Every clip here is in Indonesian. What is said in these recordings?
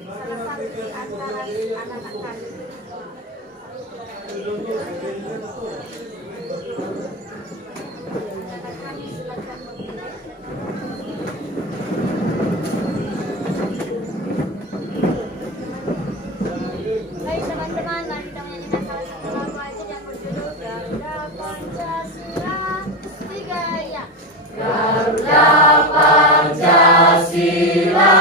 salah satu di antara anak-anak kami. Anak-anak kami silakan memilih. Baik teman-teman, mari kita menyanyikan salah satu lagu aja yang berjudul Garuda Pancasila. Tiga ya. Garuda Pancasila,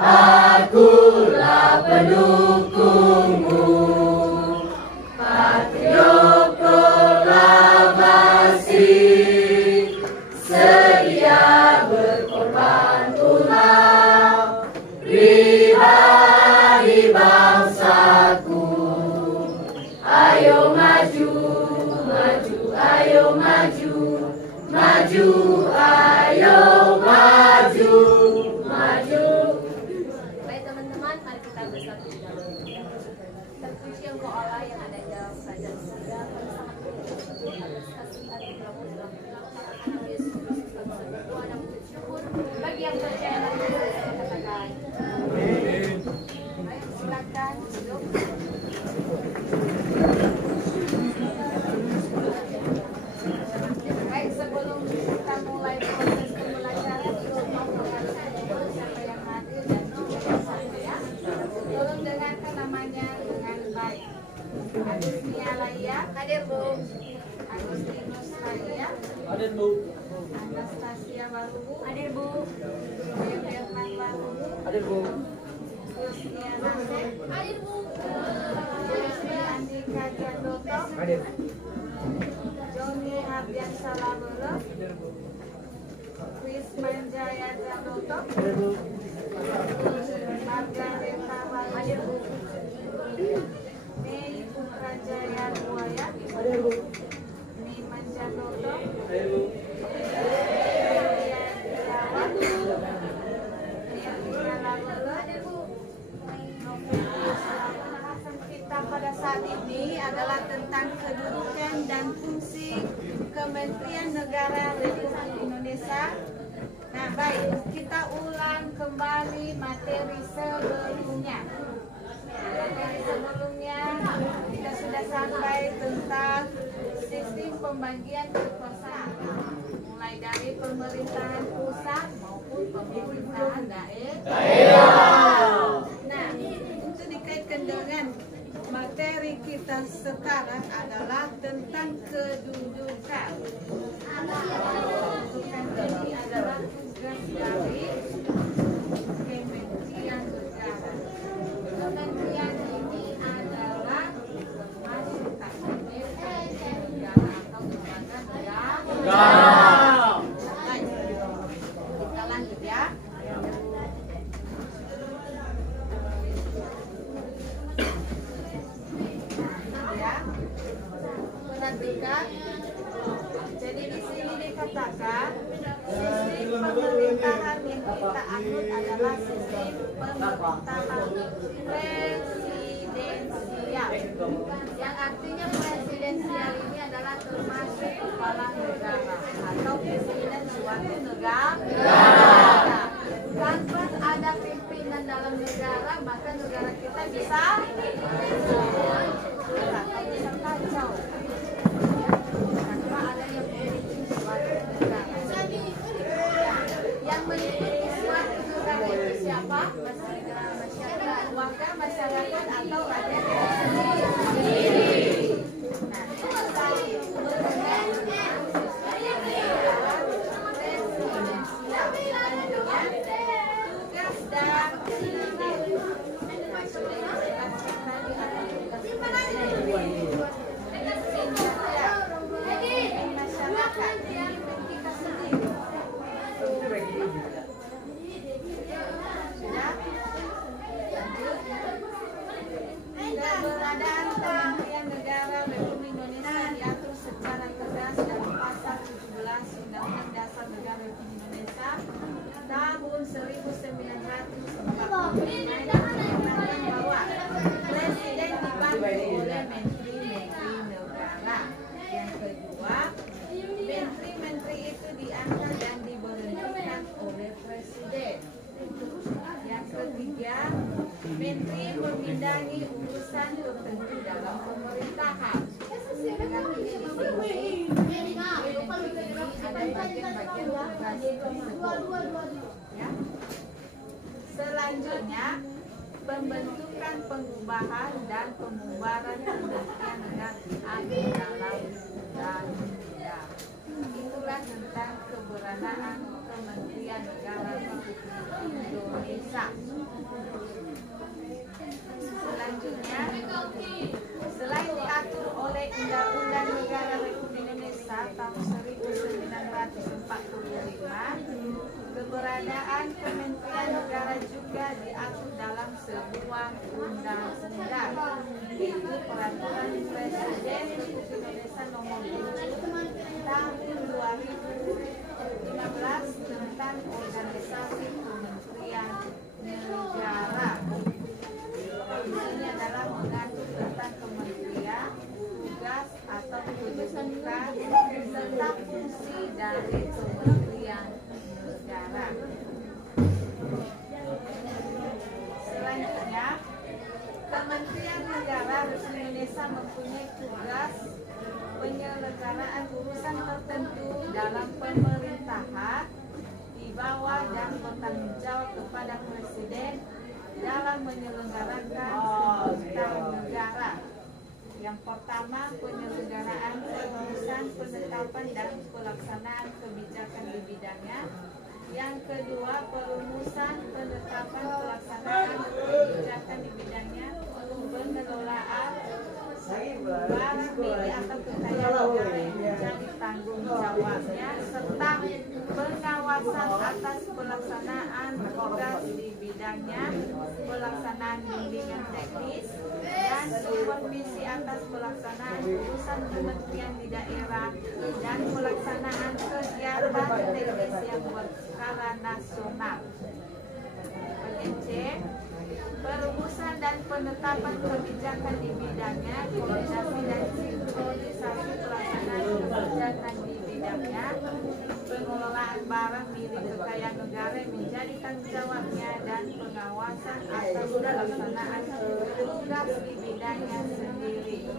akulah pendukungmu, patriot proklamasi, sedia berkorban tulang, pribadi bangsaku. Ayo maju, maju, ayo maju, maju, ayo maju, maju. Baik teman-teman, mari kita bersatu di dalam terpuji engkau Allah yang ada di dalam kerajaan surga. Kami sangat bersyukur atas kasih anugerah-Mu dalam nama Yesus Kristus. Kami berdoa dan bersyukur bagi yang percaya dan berdoa katakan. Baik, silakan duduk. Baik, sebelum kita mulai proses pembelajaran, mau mengenalkan dulu siapa yang hadir dan juga yang satu ya. Tolong dengarkan namanya dengan baik. Agustia Laia, hadir Bu. Agustinus Laia, Hadir Bu. Anastasia Walubu, hadir Bu. Firman Walubu, Hadir Bu. Yusnia Nasir, hadir Bu. Yusni Andika Jandoto, Hadir. Joni Ardian Salabolo, Wisman Jaya Jandoto, Hadir Bu. Margareta Walubu, Mei Putra Jaya Buaya, Hadir Bu. Niman Jandoto, Hadir Bu. Maria Diawat, Mirna Labolo, Pembahasan kita pada saat ini adalah tentang kedudukan dan fungsi Kementerian Negara Republik Indonesia. Nah, baik, kita ulang kembali materi sebelumnya. Materi sebelumnya kita sudah sampai tentang sistem pembagian kekuasaan, mulai dari pemerintahan pusat maupun pemerintahan daerah. Nah, itu dikaitkan dengan materi kita sekarang adalah tentang kedudukan. Kedudukan ini adalah tugas dari Kementerian Negara. Kementerian ini adalah termasuk kabinet negara atau lembaga negara. Baik, kita lanjut ya. Ya, perhatikan. Jadi di sini dikatakan sistem pemerintahan yang kita anut adalah sistem pemerintahan presidensial. Yang artinya presidensial ini adalah termasuk kepala negara atau presiden suatu negara. Tanpa ada pimpinan dalam negara, maka negara kita bisa kacau. Tanpa ada yang memimpin suatu negara. Yang memimpin suatu negara itu siapa? Masyarakat, warga masyarakat atau rakyat sendiri. Nah, presidensial. dengan ini di sini ada bagian-bagian tugas tersebut. Ya. Selanjutnya, pembentukan, pengubahan, dan pembubaran kementerian negara dalam undang-undang. Itulah tentang keberadaan Kementerian Negara Republik Indonesia. Selanjutnya, selain diatur oleh Undang-Undang Negara Republik Indonesia tahun 1945, keberadaan Kementerian Negara juga diatur dalam sebuah undang-undang, yaitu Peraturan Presiden Republik Indonesia Nomor 7 Tahun 2015 tentang Organisasi Kementerian Negara. Ini adalah mengatur tentang kementerian, tugas atau kedudukan serta fungsi dari kementerian negara. Selanjutnya, Kementerian Negara Republik Indonesia mempunyai tugas penyelenggaraan urusan tertentu dalam pemerintahan di bawah dan bertanggung jawab kepada Presiden dalam menyelenggarakan kehidupan negara. Yang pertama, penyelenggaraan urusan penetapan dan pelaksanaan kebijakan di bidangnya. Yang kedua, perumusan penetapan pelaksanaan kebijakan di bidangnya, pengelolaan barang milik atau kekayaan negara yang menjadi tanggung jawabnya, serta pengawasan atas pelaksanaan tugas di bidangnya, pelaksanaan bimbingan teknis, dan supervisi atas pelaksanaan urusan kementerian di daerah dan pelaksanaan kegiatan teknis yang berskala nasional. Bagian C, perumusan dan penetapan kebijakan di bidangnya, koordinasi dan sinkronisasi pelaksanaan kebijakan di bidangnya, pengelolaan barang milik kekayaan negara yang menjadi tanggung jawabnya, dan pengawasan atas pelaksanaan tugas di bidangnya sendiri.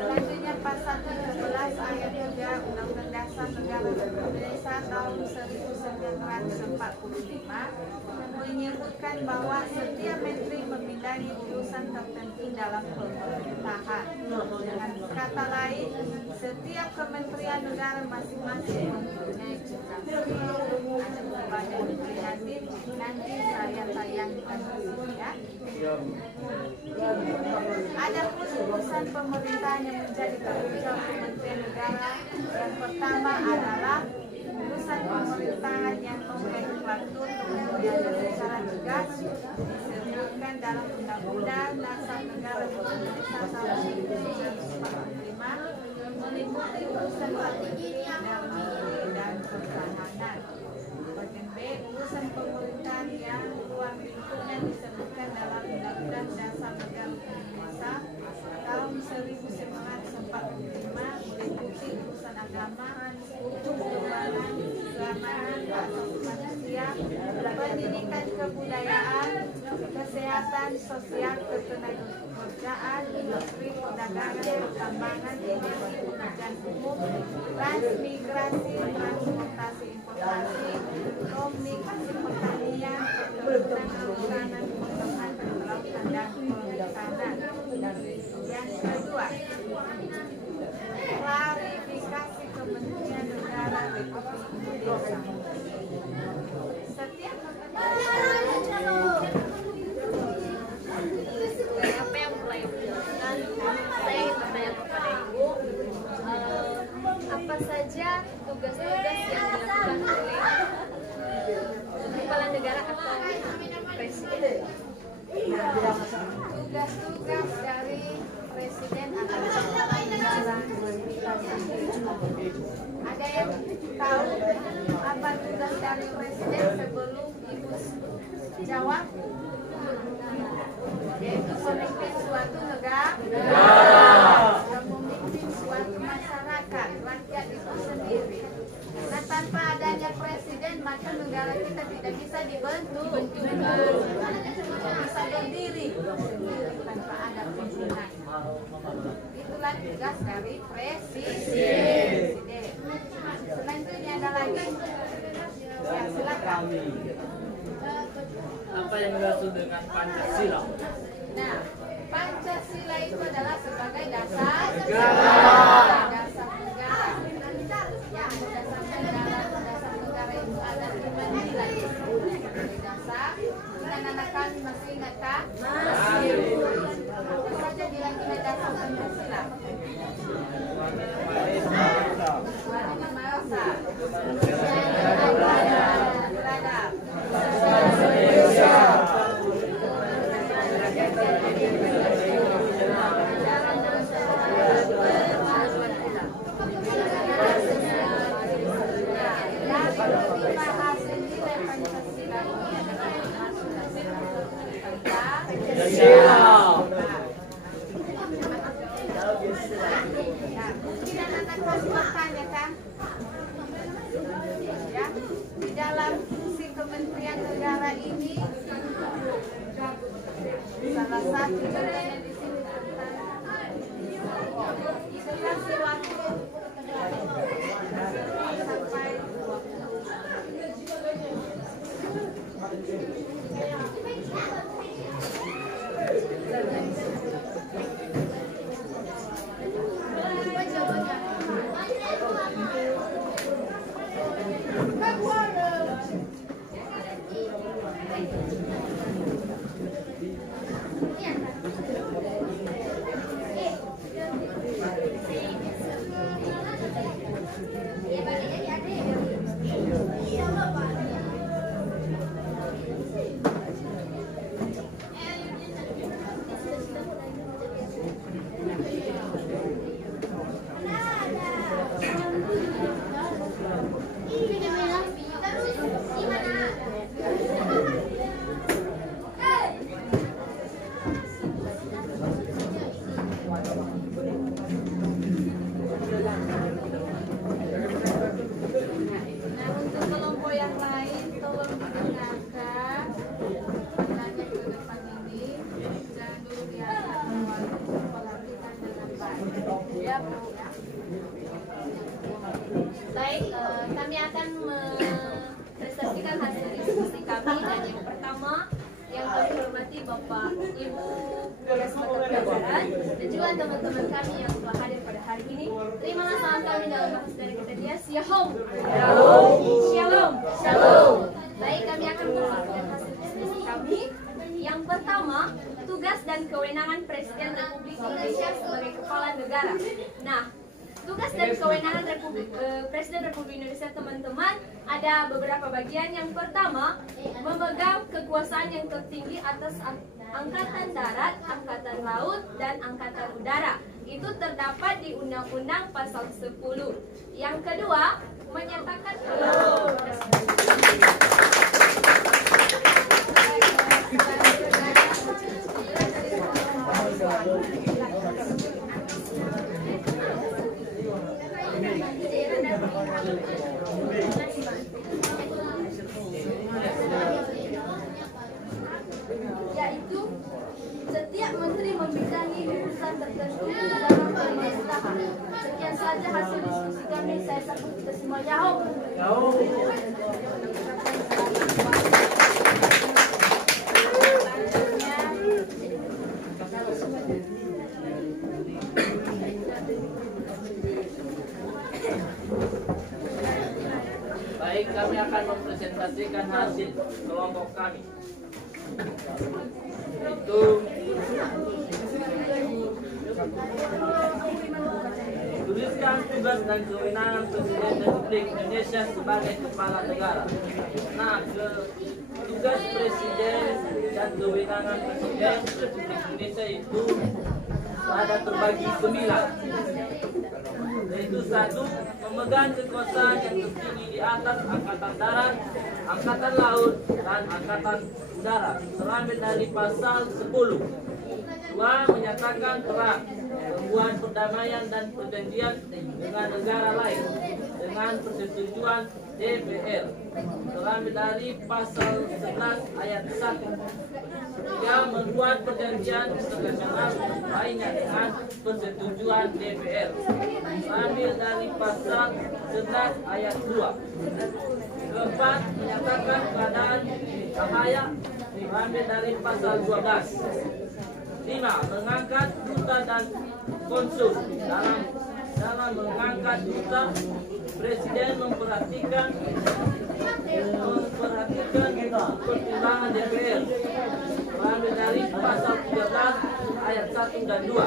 Selanjutnya, pasal 17 ayat 3 Undang-Undang Dasar Negara Republik Indonesia tahun 1945 menyebutkan bahwa setiap menteri memiliki urusan tertentu dalam pemerintahan. Dengan kata lain, setiap kementerian negara masing-masing mempunyai tugas. Ada berbagai menteri nanti saya tayangkan di sini ya. Ada pun urusan pemerintahan yang menjadi tanggung jawab Kementerian Negara. Yang pertama adalah urusan pemerintahan yang nomenklatur kemudian dan secara tegas disebutkan dalam Undang-Undang Dasar Negara Republik Indonesia tahun 1945, meliputi urusan kementerian dan pertahanan. Bagian B, urusan pemerintahan yang ruang lingkupnya disebutkan dalam Undang-Undang Dasar Negara Republik Indonesia tahun 1945, meliputi urusan agama, hukum, keuangan, keamanan atau manusia, pendidikan, kebudayaan, kesehatan, sosial, ketenagakerjaan, industri, perdagangan, pertambangan, energi, pekerjaan umum, transmigrasi, transportasi, importasi, komunikasi, pertanian, perikanan, pertanian, kelautan, dan perikanan. Yang kedua, klarifikasi Kementerian Negara Republik Indonesia. Setiap Apa yang mulai menjelaskan, saya ingin bertanya kepada Ibu, apa saja tugas-tugas yang dilakukan oleh kepala negara atau presiden? tugas-tugas dari Presiden akan dalam ada yang tahu apa tugas dari Presiden sebelum Ibu jawab? Yaitu memimpin suatu negara, memimpin suatu masyarakat, rakyat itu sendiri. Nah, tanpa adanya Presiden maka negara kita tidak bisa dibentuk, bisa berdiri tanpa ada pimpinan. Itu tugas dari presiden. Selanjutnya ada lagi. Ya, silakan. Apa yang dimaksud dengan Pancasila? Nah, Pancasila itu adalah sebagai dasar negara. Dasar negara. Yang dasar negara itu ada 5 nilai. Dasar. Anak-anak kami masih ingat kah? Masih. Apa saja nilai-nilai dasar Pancasila? Mungkin anak-anak kami bertanya kan? Ya, di dalam fungsi Kementerian Negara ini salah satu contohnya di sini tentang si waktu sampai Baik, kami akan mempresentasikan hasil diskusi kami. Dan yang pertama, yang kami hormati Bapak Ibu Petugas Mata Pelajaran dan juga teman-teman kami yang telah hadir pada hari ini. Terimalah salam kami dalam bahasa dari kita dia. Shalom. Shalom. Shalom. Baik, kami akan membacakan hasil diskusi kami. Yang pertama, tugas dan kewenangan Presiden Republik Indonesia sebagai kepala negara. Nah, tugas dan kewenangan Presiden Republik Indonesia, teman-teman, ada beberapa bagian. Yang pertama, memegang kekuasaan yang tertinggi atas angkatan darat, angkatan laut, dan angkatan udara. Itu terdapat di Undang-Undang Pasal 10. Yang kedua, menyatakan yaitu setiap menteri membidangi urusan tertentu dalam pemerintahan. Sekian saja hasil diskusi kami. Saya sambut kita semua. Yahoo. Baik, kami akan mempresentasikan hasil kelompok kami. Itu tuliskan tugas dan kewenangan Presiden Republik Indonesia sebagai kepala negara. Nah, tugas Presiden dan kewenangan Presiden Republik Indonesia itu ada terbagi 9. Yaitu 1, memegang kekuasaan yang tertinggi di atas angkatan darat, angkatan laut, dan angkatan udara, terambil dari pasal 10. Dua, menyatakan perang, membuat perdamaian dan perjanjian dengan negara lain dengan persetujuan DPR terambil dari pasal 11 ayat 1. Yang membuat perjanjian internasional lainnya dengan persetujuan DPR terambil dari pasal 11 ayat 2. Keempat, menyatakan keadaan bahaya terambil dari pasal 12. 5. Mengangkat duta dan konsul. Dalam mengangkat duta, Presiden memperhatikan pertimbangan DPR terambil dari pasal 13 ayat 1 dan 2. 6.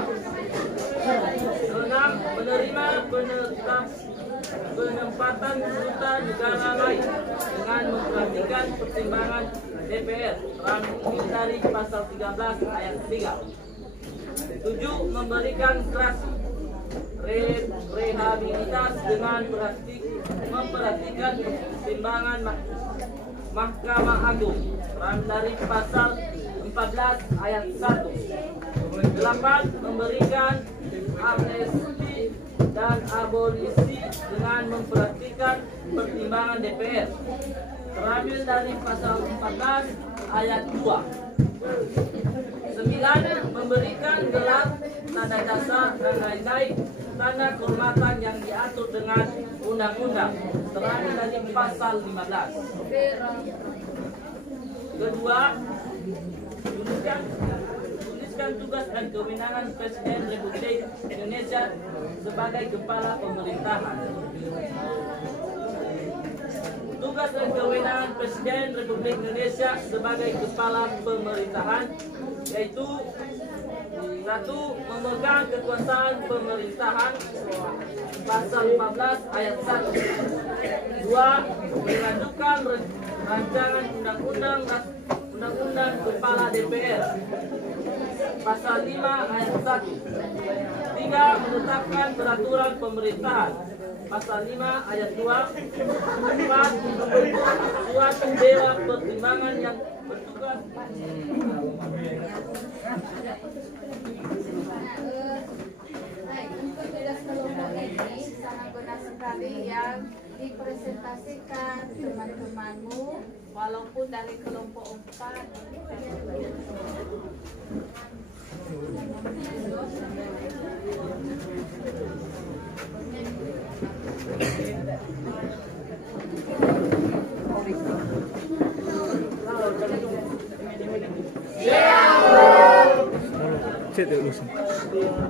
Menerima penempatan duta negara lain dengan memperhatikan pertimbangan DPR terambil dari pasal 13 ayat 3. 7. Memberikan gerasi rehabilitas dengan memperhatikan pertimbangan Mahkamah Agung terambil dari pasal 14 ayat 1. 8. Memberikan amnesti dan abolisi dengan memperhatikan pertimbangan DPR terambil dari pasal 14 ayat 2. 9. Memberikan gelar tanda jasa dan lain-lain tanda kehormatan yang diatur dengan undang-undang terambil dari pasal 15. Kedua, tuliskan tugas dan kewenangan Presiden Republik Indonesia sebagai kepala pemerintahan. Tugas dan kewenangan Presiden Republik Indonesia sebagai kepala pemerintahan yaitu: 1. Memegang kekuasaan pemerintahan pasal 14 ayat 1. 2. Mengajukan rancangan undang-undang kepala DPR pasal 5 ayat 1. 3. Menetapkan peraturan pemerintahan pasal 5 ayat 2. 4. Membentuk suatu dewan pertimbangan yang bertugas untuk tugas kelompok ini sangat benar sekali yang dipresentasikan teman-temanmu walaupun dari kelompok 4. Siap.